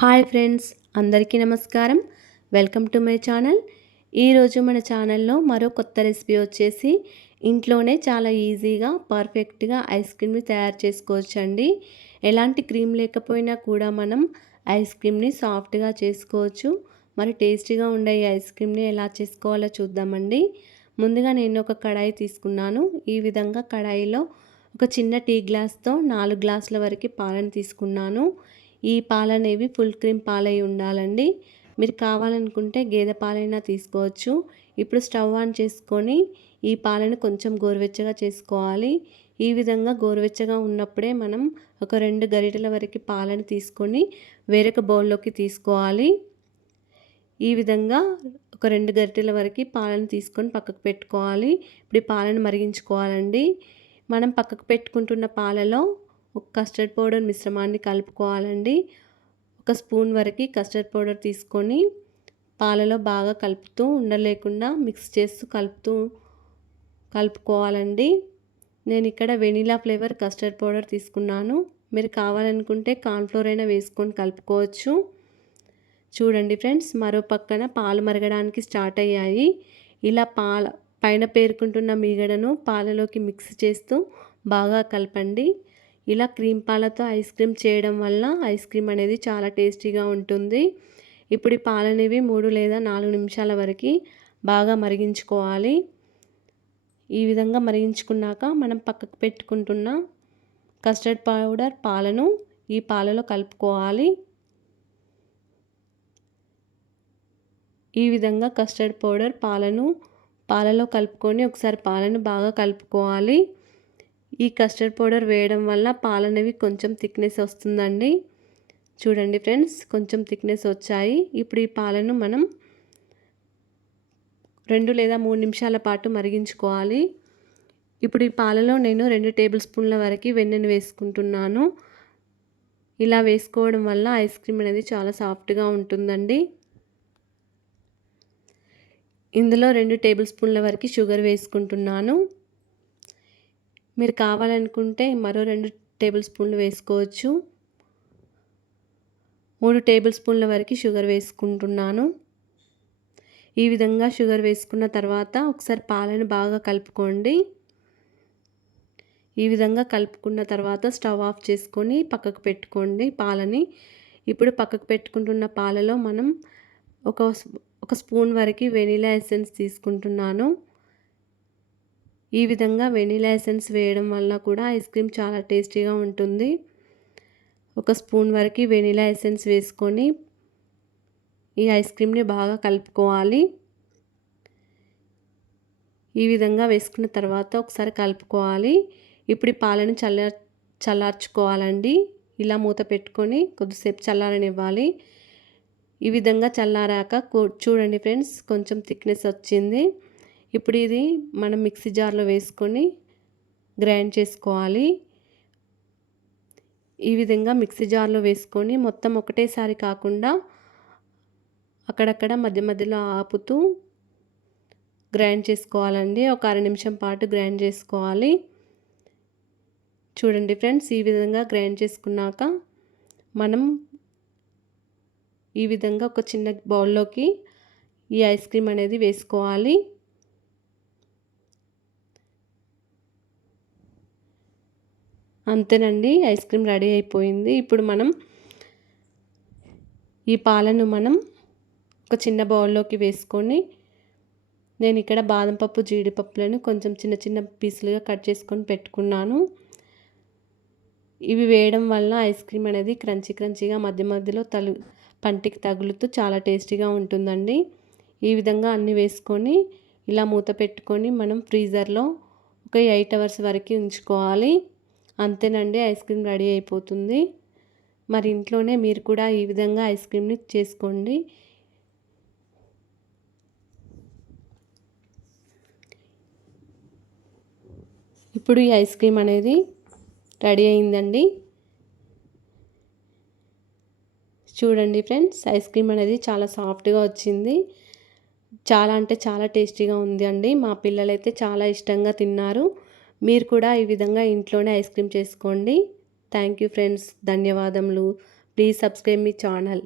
Hi friends అందరికీ నమస్కారం. Welcome to my channel. ఈరోజు మన ఛానల్లో మరో కొత్త రెసిపీ వచ్చేసి ఇంట్లోనే చాలా ఈజీగా పర్ఫెక్ట్గా ఐస్ క్రీమ్ని తయారు చేసుకోవచ్చండి. ఎలాంటి క్రీమ్ లేకపోయినా కూడా మనం ఐస్ క్రీమ్ని సాఫ్ట్గా చేసుకోవచ్చు. మరి టేస్టీగా ఉండే ఈ ఐస్ క్రీమ్ని ఎలా చేసుకోవాలో చూద్దామండి. ముందుగా నేను ఒక కడాయి తీసుకున్నాను. ఈ విధంగా కడాయిలో ఒక చిన్న టీ గ్లాస్తో నాలుగు గ్లాసుల వరకు పాలను తీసుకున్నాను. ఈ పాలు అనేవి ఫుల్ క్రీమ్ పాలై ఉండాలండి. మీరు కావాలనుకుంటే గేదె పాలైనా తీసుకోవచ్చు. ఇప్పుడు స్టవ్ ఆన్ చేసుకొని ఈ పాలను కొంచెం గోరువెచ్చగా చేసుకోవాలి. ఈ విధంగా గోరువెచ్చగా ఉన్నప్పుడే మనం ఒక రెండు గరిటెల వరకు పాలను తీసుకొని వేరొక బౌల్లోకి తీసుకోవాలి. ఈ విధంగా ఒక రెండు గరిటెల వరకు పాలను తీసుకొని పక్కకు పెట్టుకోవాలి. ఇప్పుడు ఈ పాలను మరిగించుకోవాలండి. మనం పక్కకు పెట్టుకుంటున్న పాలలో ఒక కస్టర్డ్ పౌడర్ మిశ్రమాన్ని కలుపుకోవాలండి. ఒక స్పూన్ వరకు కస్టర్డ్ పౌడర్ తీసుకొని పాలలో బాగా కలుపుతూ ఉండలేకుండా మిక్స్ చేస్తూ కలుపుతూ కలుపుకోవాలండి. నేను ఇక్కడ వెనీలా ఫ్లేవర్ కస్టర్డ్ పౌడర్ తీసుకున్నాను. మీరు కావాలనుకుంటే కార్న్ఫ్లోర్ అయినా వేసుకొని కలుపుకోవచ్చు. చూడండి ఫ్రెండ్స్ మరో పక్కన పాలు మరగడానికి స్టార్ట్ అయ్యాయి. ఇలా పాల పైన పేర్కొంటున్న మీగడను పాలలోకి మిక్స్ చేస్తూ బాగా కలపండి. ఇలా క్రీమ్ పాలతో ఐస్ క్రీమ్ చేయడం వల్ల ఐస్ క్రీమ్ అనేది చాలా టేస్టీగా ఉంటుంది. ఇప్పుడు ఈ పాలనేవి మూడు లేదా నాలుగు నిమిషాల వరకు బాగా మరిగించుకోవాలి. ఈ విధంగా మరిగించుకున్నాక మనం పక్కకు పెట్టుకుంటున్న కస్టర్డ్ పౌడర్ పాలను ఈ పాలలో కలుపుకోవాలి. ఈ విధంగా కస్టర్డ్ పౌడర్ పాలను పాలలో కలుపుకొని ఒకసారి పాలను బాగా కలుపుకోవాలి. ఈ కస్టర్డ్ పౌడర్ వేయడం వల్ల పాలనేవి కొంచెం థిక్నెస్ వస్తుందండి. చూడండి ఫ్రెండ్స్ కొంచెం థిక్నెస్ వచ్చాయి. ఇప్పుడు ఈ పాలను మనం రెండు లేదా మూడు నిమిషాల పాటు మరిగించుకోవాలి. ఇప్పుడు ఈ పాలలో నేను రెండు టేబుల్ స్పూన్ల వరకు వెన్నెను వేసుకుంటున్నాను. ఇలా వేసుకోవడం వల్ల ఐస్ క్రీమ్ అనేది చాలా సాఫ్ట్గా ఉంటుందండి. ఇందులో రెండు టేబుల్ స్పూన్ల వరకు షుగర్ వేసుకుంటున్నాను. మీరు కావాలనుకుంటే మరో రెండు టేబుల్ స్పూన్లు వేసుకోవచ్చు. మూడు టేబుల్ స్పూన్ల వరకు షుగర్ వేసుకుంటున్నాను. ఈ విధంగా షుగర్ వేసుకున్న తర్వాత ఒకసారి పాలను బాగా కలుపుకోండి. ఈ విధంగా కలుపుకున్న తర్వాత స్టవ్ ఆఫ్ చేసుకొని పక్కకు పెట్టుకోండి పాలని. ఇప్పుడు పక్కకు పెట్టుకుంటున్న పాలలో మనం ఒక ఒక స్పూన్ వరకు వెనీలా ఎసెన్స్ తీసుకుంటున్నాను. ఈ విధంగా వెనీలా ఎసెన్స్ వేయడం వల్ల కూడా ఐస్ క్రీమ్ చాలా టేస్టీగా ఉంటుంది. ఒక స్పూన్ వరకు వెనీలా ఎసెన్స్ వేసుకొని ఈ ఐస్ క్రీమ్ని బాగా కలుపుకోవాలి. ఈ విధంగా వేసుకున్న తర్వాత ఒకసారి కలుపుకోవాలి. ఇప్పుడు ఈ పాలను చల్ల చల్లార్చుకోవాలండి. ఇలా మూత పెట్టుకొని కొద్దిసేపు చల్లారనివ్వాలి. ఈ విధంగా చల్లారాక చూడండి ఫ్రెండ్స్ కొంచెం థిక్నెస్ వచ్చింది. ఇప్పుడు ఇది మనం మిక్సీ జార్లో వేసుకొని గ్రైండ్ చేసుకోవాలి. ఈ విధంగా మిక్సీ జార్లో వేసుకొని మొత్తం ఒకటేసారి కాకుండా అక్కడక్కడ మధ్య మధ్యలో ఆపుతూ గ్రైండ్ చేసుకోవాలండి. ఒక అర నిమిషం పాటు గ్రైండ్ చేసుకోవాలి. చూడండి ఫ్రెండ్స్ ఈ విధంగా గ్రైండ్ చేసుకున్నాక మనం ఈ విధంగా ఒక చిన్న బౌల్లోకి ఈ ఐస్ క్రీమ్ అనేది వేసుకోవాలి. అంతేనండి ఐస్ క్రీమ్ రెడీ అయిపోయింది. ఇప్పుడు మనం ఈ పాలను మనం ఒక చిన్న బౌల్లోకి వేసుకొని నేను ఇక్కడ బాదం పప్పు జీడిపప్పులను కొంచెం చిన్న చిన్న పీసులుగా కట్ చేసుకొని పెట్టుకున్నాను. ఇవి వేయడం వల్ల ఐస్ క్రీమ్ అనేది క్రంచీ క్రంచీగా మధ్య మధ్యలో తలు పంటికి తగులుతూ చాలా టేస్టీగా ఉంటుందండి. ఈ విధంగా అన్నీ వేసుకొని ఇలా మూత పెట్టుకొని మనం ఫ్రీజర్లో ఒక ఎయిట్ అవర్స్ వరకు ఉంచుకోవాలి. అంతేనండి ఐస్ క్రీమ్ రెడీ అయిపోతుంది. మరి ఇంట్లోనే మీరు కూడా ఈ విధంగా ఐస్ క్రీమ్ని చేసుకోండి. ఇప్పుడు ఈ ఐస్ క్రీమ్ అనేది రెడీ అయిందండి. చూడండి ఫ్రెండ్స్ ఐస్ క్రీమ్ అనేది చాలా సాఫ్ట్గా వచ్చింది. చాలా అంటే చాలా టేస్టీగా ఉంది అండి మా పిల్లలైతే చాలా ఇష్టంగా తిన్నారు. మీరు కూడా ఈ విధంగా ఇంట్లోనే ఐస్ క్రీమ్ చేసుకోండి. Thank you friends. ధన్యవాదములు. ప్లీజ్ సబ్స్క్రైబ్ మీ ఛానల్.